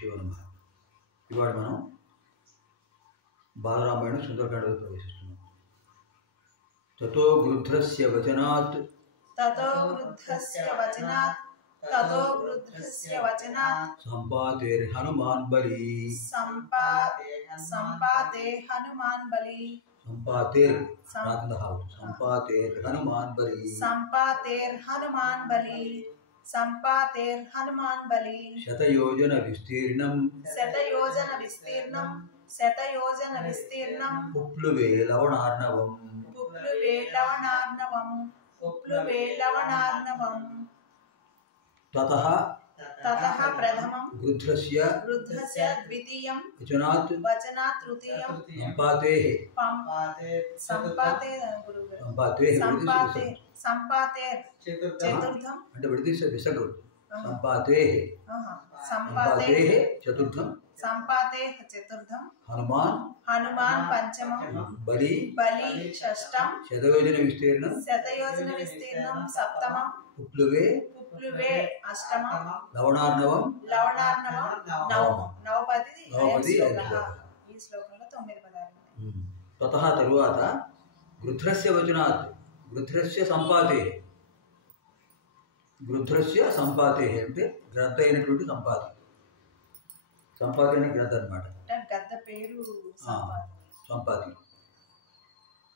श्रीगुरुभ्यो नमः। ఇవాళ మనం బాలరామాయణం సుందరకాండలో ప్రవేశిస్తున్నాం. తతో గృధ్రస్య వచనాత్ సంపాతేర్ హనుమాన్ బలి సంపాతేర్ హనుమాన్ బలి శతయోజన విస్తీర్ణం పుప్లువే లవణార్ణవం తతః ప్రథమం గృధ్రస్య ద్వితీయం వచనాత్ తృతీయం సంపాతేః చతుర్థం అంటే విడదీసే విసర్గం సంపాతేః చతుర్థం హనుమాన్ పంచమం బలి షష్టం శతయోజన విస్తీర్ణం సప్తమం పుప్లువే అష్టమం లవణార్ణవం నవపది ఈ శ్లోకంలో 9 పదాలు ఉన్నాయి. తతః తరువాత గృధ్రస్య వచనాత్ గృధ్రస్య సంపాతే అంటే గ్రద్ద అయినటువంటి సంపాతి అనే గ్రద్ద అనమాట. గద్ద పేరు సంపాతి.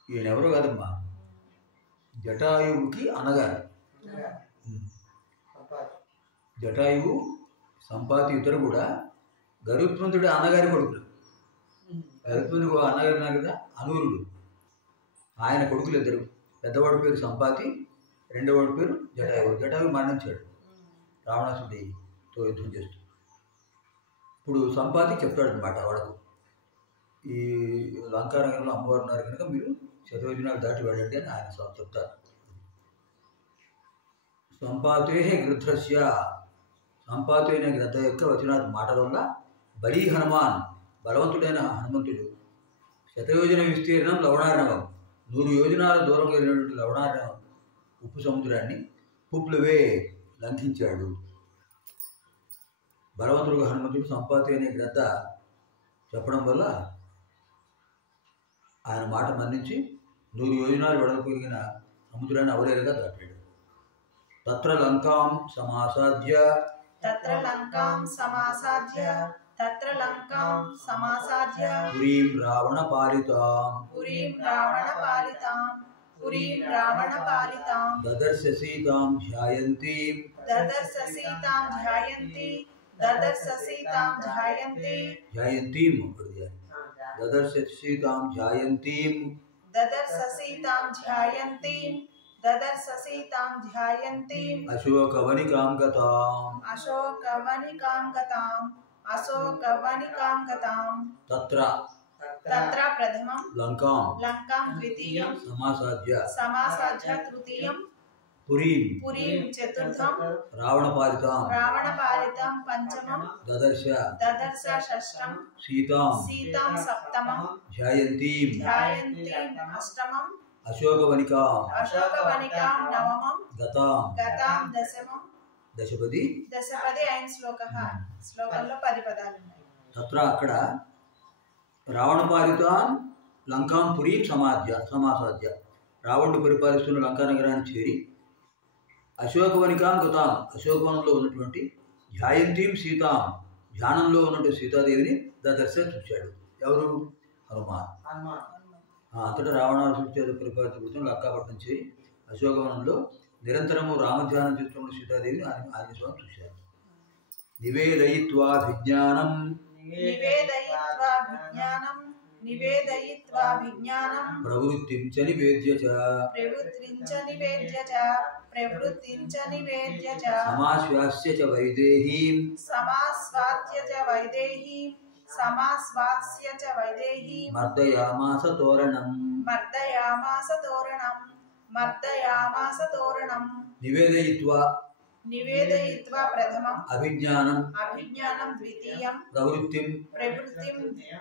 ఈయనెవరో కాదమ్మా, జటాయువుకి అన్నగారు. జటాయువు సంపాతి ఇద్దరు కూడా గరుత్మంతుడి అన్నగారి కొడుకులు. గరుత్మంతుడు అన్నగారు ఉన్నారు కదా, అనూరుడు. ఆయన కొడుకులు ఇద్దరు. పెద్దవాడి పేరు సంపాతి, రెండోవాడి పేరు జటాయువు. జటాయువు మరణించాడు రావణాసుడితో యుద్ధం చేస్తూ. ఇప్పుడు సంపాతి చెప్తాడు అనమాట వాడకు, ఈ లంకానగరంలో అమ్మవారు ఉన్నారు కనుక మీరు శతయోజనాలు దాటి వెళ్ళండి అని ఆయన చెప్తారు. సంపాతే గృధ్రస్య సంపాతి అనే గ్రద్ద యొక్క వచనాలు మాటల వల్ల బలి హనుమాన్ బలవంతుడైన హనుమంతుడు శతయోజన విస్తీర్ణం లవణార్ణవం 100 యోజనాల దూరం వెళ్ళినటువంటి లవణార్ణవం ఉప్పు సముద్రాన్ని పుప్లువే లంఘించాడు. బలవంతుడుగా హనుమంతుడు సంపాతి అనే గ్రద్ద చెప్పడం వల్ల ఆయన మాట మన్నించి 100 యోజనాలు వెడల్పు కలిగిన సముద్రాన్ని అవలేలుగా దాటాడు. తత్ర లంకాం సమాసాద్య పురీం రావణ పాలితాం దదర్శ సీతాం ధ్యాయంతీం అశోకవనికాం గతాం తత్ర ప్రథమం లంకాం ద్వితీయం సమాసాద్య తృతీయం పురీం చతుర్థం రావణపాలితాం పంచమం దదర్శ షష్టం సీతాం సప్తమం ధ్యాయంతీం అష్టమం అశోకవనికాం నవమం గతాం దశమం దశపది అయిన శ్లోకంలో 10 పదాలు ఉన్నాయి. తత్ర అక్కడ రావణపాలితాం లంకాం పురీం సమాసాద్య రావణుడు పరిపాలిస్తున్న లంకా నగరాన్ని చేరి అశోకవనికాం గతాం అశోకవనంలో ఉన్నటువంటి ధ్యాయంతీం సీతాం ధ్యానంలో ఉన్నటువంటి సీతాదేవిని దదర్శ చూశాడు. ఎవరు? హనుమాన్. అంతటా రావణాసురుడి చేత పరిపాలితున్న లంకాపట్నం చేరి అశోకవనంలో నిరంతరము రామధ్యానం చేస్తున్న సీతాదేవిని ఆయన స్వామి చూశారు. నివేదయిత్వా విజ్ఞానం ప్రవృత్తిం చ నివేద్య సమాశ్వాస్య చ వైదేహీం మర్దయామాస తోరణం నివేదయిత్వా ప్రథమం అభిజ్ఞానం ద్వితీయం ప్రవృత్తిం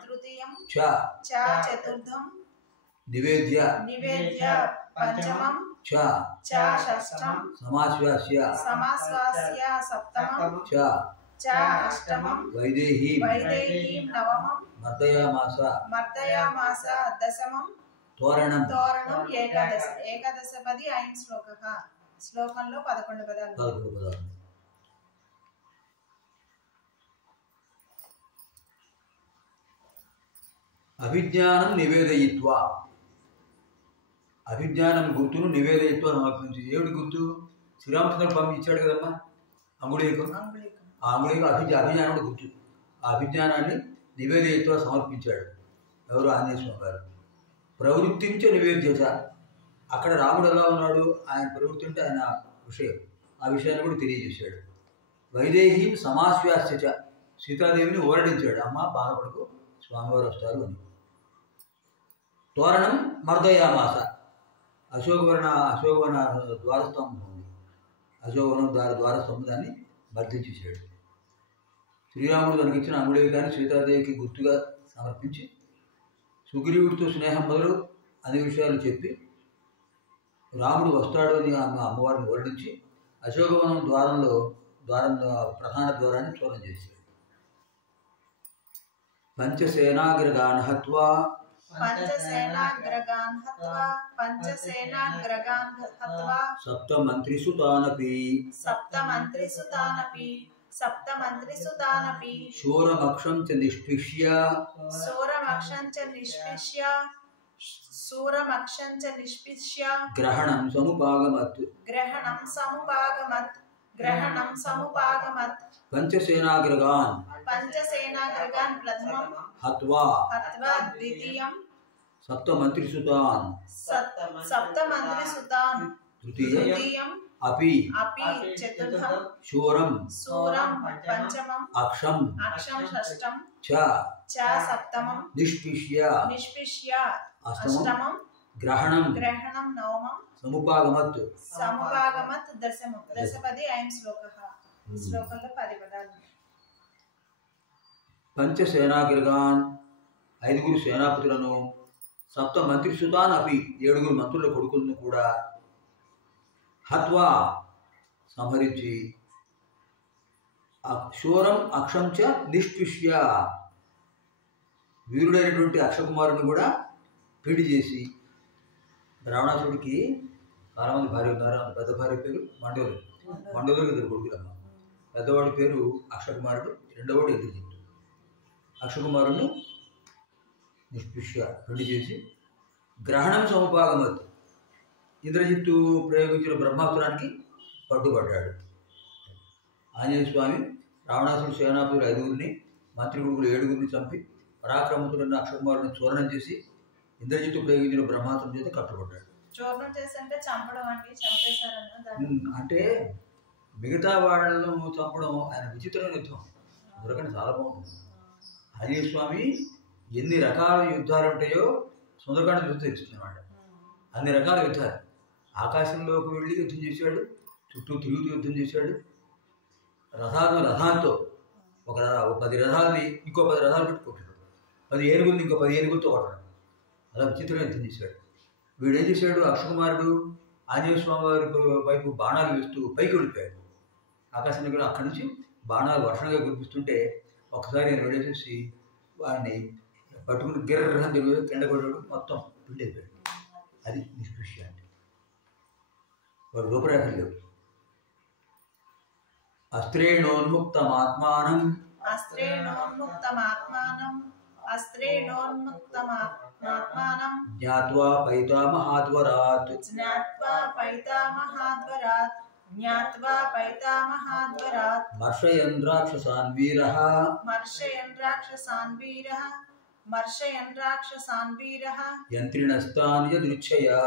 తృతీయం చ చతుర్థం నివేద్య పంచమం చ షష్టం సమాశ్వాస్య సప్తమం చ చ అష్టమం వైదేహీం నవమం మర్దయామాస దశమం తోరణం ఏకాదశపది ఐన్ శ్లోకః. శ్లోకంలో 11 పదాలు. అభిజ్ఞానం నివేదయిత్వా, అభిజ్ఞానం గుర్తును నివేదయిత్వా సమర్పించి. ఏమిటి గుర్తు? శ్రీరామచంద్రుడు పంపించాడు కదమ్మా అంగుళీకం. ఆ అంగుళీకం అభిజ్ఞానం గుర్తు. ఆ అభిజ్ఞానాన్ని నివేదయిత్వా సమర్పించాడు. ఎవరు? ఆంజనేయ స్వామి గారు. ప్రవృత్తించ నివేద్యత. అక్కడ రాముడు ఎలా ఉన్నాడు, ఆయన ప్రవృత్తి అంటే ఆయన విషయం, ఆ విషయాన్ని కూడా తెలియజేశాడు. వైదేహీం సమాశ్వాస్యచ, సీతాదేవిని ఓరడించాడు. అమ్మ బాధపడకు, స్వామివారు వస్తారు అని. తోరణం మర్దయామాస, అశోకవన ద్వారస్తంభం ఉంది, అశోకవనం ద్వారస్తంభం దాన్ని మర్దించేశాడు. శ్రీరాముడు తనకి ఇచ్చిన అంగుళీకాన్ని సీతాదేవికి గుర్తుగా సమర్పించి సుగ్రీవుడితో స్నేహం మొదలు అనే విషయాలు చెప్పి రాముడు వస్తాడు అని అమ్మవారిని వర్ణించి అశోకవనం ద్వారంలో ప్రధాన ద్వారాన్ని చూడం చేశాడు. పంచసేనాగ్రగాన్ హత్వా సప్తమంత్రిసుతానపి శూరమక్షం చ నిష్పిష్య గ్రహణం సముపాగమత్. పంచసేనాగ్రగాన్ ప్రథమం హత్వా ద్వితీయం సప్తమంత్రిసుతాన్ తృతీయం అపి చతుర్థం శూరం పంచమం అక్షం షష్టం చ సప్తమం నిష్పిష్య అష్టమం గ్రహణం నవమం సముపాగమత్ దశమం. దశపది ఐం శ్లోకః. శ్లోకంలో 10 పదాలు. పంచసేనాగ్రగాన్, 5 సేనాపతులను, సప్తమంత్రిసుతాన్ అపి, 7 మంత్రుల కొడుకులను కూడా హత్వా సంహరించి శూరం అక్షం చ నిష్పిష్య, వీరుడైనటువంటి అక్షకుమారుని కూడా పీడి చేసి. రావణాసుడికి చాలామంది భార్య ఉన్నారు. పెద్ద భార్య పేరు మండోదరికి 2 కొడుకులమ్మ. పెద్దవాడి పేరు అక్షకుమారుడు, రెండోవాడు ఇంద్రజిత్తు. అక్షకుమారుని నిష్పిష్య పెళ్లి చేసి గ్రహణం సముపాగమత్, ఇంద్రజిత్తు ప్రయోగించిన బ్రహ్మాస్త్రానికి పట్టుబడ్డాడు. ఆంజనేయ స్వామి రావణాసుడు సేనాపతులు 5 మంత్రి కొడుకులు 7 చంపి పరాక్రమతులన్న అక్షకుమారుని చూర్ణం చేసి ఇంద్రజిత్తు ప్రయోగించిన బ్రహ్మాస్త్రం చేత కట్టుబడ్డాడు. అంటే మిగతా వాళ్ళను చంపడం ఆయన విచిత్రమైన యుద్ధం. దొరకని చాలా బాగుంటుంది. ఆంజనేయ స్వామి ఎన్ని రకాల యుద్ధాలు ఉంటాయో సుందరకాండ యుద్ధం తెచ్చుకున్నమాట. అన్ని రకాల యుద్ధాలు. ఆకాశంలోకి వెళ్ళి యుద్ధం చేశాడు, చుట్టూ తిరుగుతూ యుద్ధం చేశాడు. రథాలతో ఒక 10 రథాలని ఇంకో 10 రథాలు పెట్టి కొట్టాడు. 10 ఏనుగుల్ని ఇంకో 10 ఏనుగులతో కొట్టాడు. అలా విచిత్రంగా యుద్ధం చేశాడు. వీడేం చేశాడు? అక్షకుమారుడు ఆంజనేయ స్వామి వారి వైపు బాణాలు వేస్తూ పైకి వెళ్ళిపోయాడు. ఆకాశంలో కూడా అక్కడి నుంచి బాణాలు వర్షంగా కురిపిస్తుంటే ఒకసారి నేను వెళ్ళేసేసి వాడిని పట్టుకుని గిర్రహం తిరిగి కింద కొట్టాడు. మొత్తం పిండైపోయాడు. అది నిష్పృష్య అంటే. వాడు రూపరేఖలు లేవు. అస్త్రేణోన్ముక్తమాత్మానం జ్ఞాత్వా పైతామహాద్వరాత్ మర్షయన్ రాక్షసాన్ వీరః యంత్రిణస్తాన్ యదృచ్ఛయా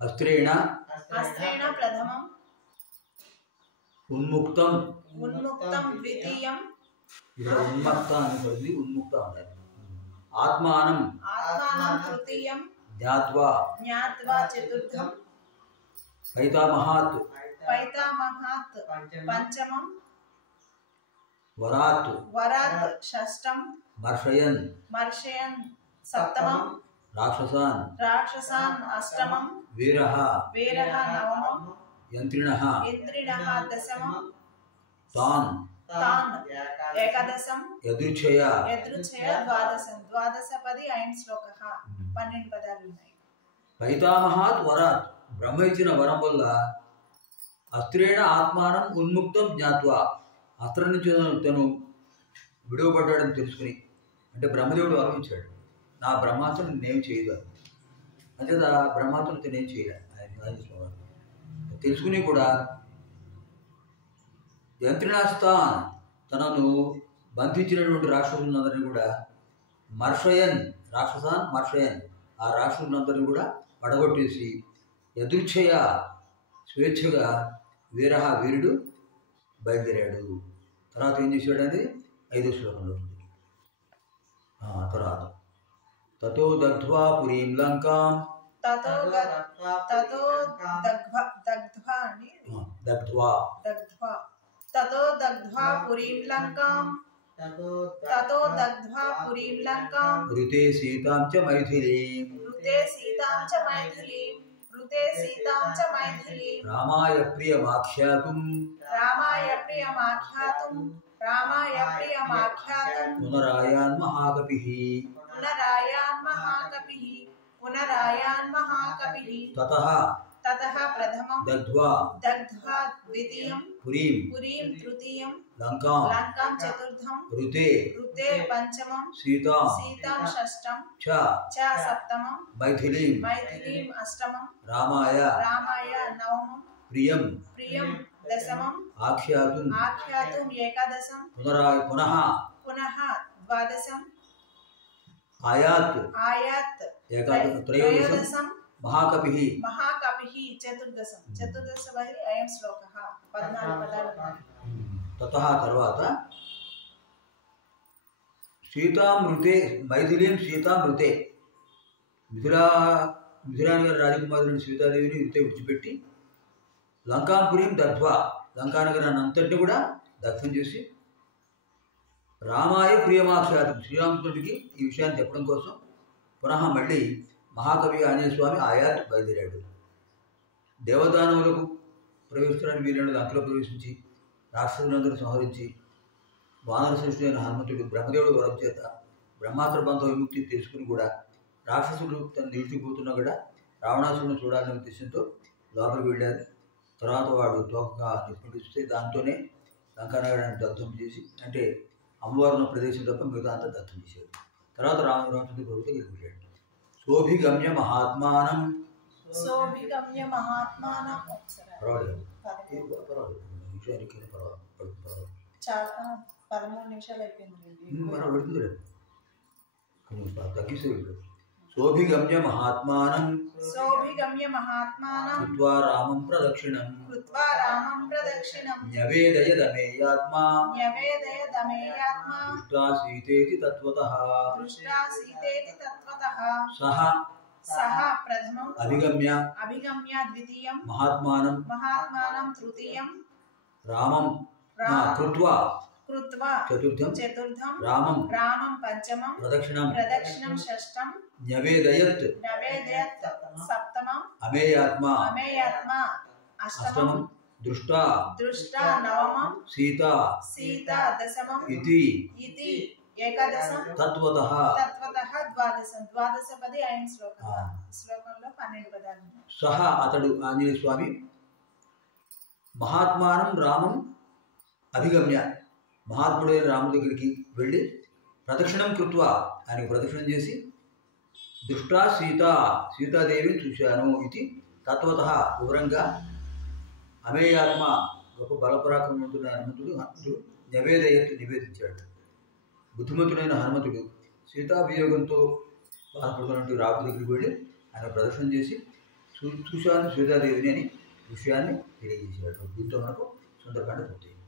అస్త్రేణ ప్రథమం ఉన్ముక్తం ద్వితీయం ఉన్మత్త అని ఉన్ముక్త ఉండాలి. ఆత్మానం తృతీయం జ్ఞాత్వా చతుర్థం పైతామహాత్ పంచమం వరాత్ షష్టం మర్షయన్ సప్తమం రాక్షసాన్ అష్టమం వీరః నవమం యంత్రిణః దశమం తాన్ ఏకాదశం యదృచ్ఛయా ద్వాదశం ద్వాదశపది అయం శ్లోకః 12 పదాలు ఉన్నాయి. పైతామహాత్ వరాత్ బ్రహ్మ ఇచ్చిన వరం వల్ల అస్త్రేణ ఆత్మానం ఉన్ముక్తం జ్ఞాత్వా అస్త్రం నుంచి తను విడువబడ్డాడని తెలుసుకుని, అంటే బ్రహ్మదేవుడు వరం ఇచ్చాడు, నా బ్రహ్మాస్త్రం నేనేం చేయదు అంటే బ్రహ్మాస్త్రం నేనేం చేయలేదు ఆయన తెలుసుకుని కూడా యంత్రిణాస్తాన్ తనను బంధించినటువంటి రాక్షసులందరినీ కూడా మర్షయన్ ఆ రాక్షసులందరినీ కూడా పడగొట్టేసి యదృచ్ఛయ స్వేచ్ఛగా వీరుడు బయలుదేరాడు. తర్వాత ఏం చేశాడనేది 5వ శ్లోకంలో ఉంది. తర్వాత తతో దగ్ధ్వా పురీం లంకాం దగ్ధ్వా పురీం లంకాం ఋతే సీతాం చ మైథిలీం రామాయ ప్రియమాఖ్యాతుం పునరాయాన్ మహాకపిః తతః ప్రథమం దగ్ధ్వా ద్వితీయం పురీం తృతీయం లంకాం చతుర్థం ఋతే పంచమం సీతాం షష్టం చ సప్తమం మైథిలీం అష్టమం రామాయ నవమం ప్రియం దశమం ఆఖ్యాతుం ఏకాదశం పునః ద్వాదశం ఆయాత్ త్రయోదశం మహాకపిః చతుర్దశపది అయం శ్లోకః 14 పదాలు. తతః తర్వాత సీతామృతే మైథిలీం సీతామృతే మిథురాని గారి రాజకుమారుని సీతాదేవిని యుతే విడిచిపెట్టి లంకాపురిని దగ్ధ్వా లంకానగరాన్ని అంతటిని కూడా దగ్ధం చేసి రామాయ ప్రియమాఖ్యాతం శ్రీరామచంద్రుడికి ఈ విషయాన్ని చెప్పడం కోసం పునః మళ్ళీ మహాకవి ఆంజనేయ స్వామి ఆయాత్ బయలుదేరాడు. దేవదానవులకు ప్రవేశించడానికి వీలైన లంకలో ప్రవేశించి రాక్షసులందరూ సంహరించి వానర సృష్టి అయిన హనుమంతుడు బ్రహ్మదేవుడు వరం చేత బ్రహ్మాస్త్ర బంధ విముక్తి తెలుసుకుని కూడా రాక్షసుడు తను నిలిచిపోతున్నా కూడా రావణాసురుని చూడాలనే ఉద్దేశంతో లోపలికి వెళ్ళారు. తర్వాత వాడు తోకగా నిష్పడిస్తే దాంతోనే లంకానగరాన్ని దగ్ధం చేసి, అంటే అమ్మవారు ఉన్న ప్రదేశం తప్ప మిగతా అంతా దగ్ధం చేశాడు. తర్వాత రామచంద్ర ప్రభుత్వం వెళ్ళిపోయాడు. శోభిగమ్య మహాత్మానం పర్వాలేదు విషయానికి పర్వాలేదు చాలా 13 నిమిషాలు అయిపోయింది. మనం పెడుతుంది తగ్గిస్తే వెళ్ళు. శోభిగమ్య మహాత్మానం కృత్వా రామం ప్రదక్షిణం న్యవేదయదమేయాత్మా దృష్టా సీతేతి తత్వతః సహ ప్రథమం అభిగమ్య ద్వితీయం మహాత్మానం తృతీయం రామం కృత్వా చతుర్థం రామం పంచమం ప్రదక్షిణం షష్టం న్యవేదయత్ సప్తమం అమేయాత్మా అష్టమం దృష్టా నవమం సీత దశమం ఇతి ఏకాదశం తత్వతః ద్వాదశపది అయం శ్లోకంలో 12 పదాలు. సహ అతడు ఆంజనేయ స్వామి మహాత్మానం రామం అభిగమ్య మహాత్ముడైన రాముడి దగ్గరికి వెళ్ళి ప్రదక్షిణం కృత్వా ఆయనకు ప్రదక్షిణం చేసి దృష్టా సీతాదేవిని చూశాను ఇది తత్వతః వివరంగా అమేయాత్మ గొప్ప బలపరాక్రమవంతుడైన హనుమంతుడు నివేదించాడు. బుద్ధిమంతుడైన హనుమంతుడు సీతాభియోగంతో బాధపడుతున్నట్టు రాముడి దగ్గరికి వెళ్ళి ఆయన ప్రదర్శన చేసి చూశాను సీతాదేవిని అని విషయాన్ని తెలియజేశాడు. దీంతో మనకు సుందరకాండ పూర్తయింది.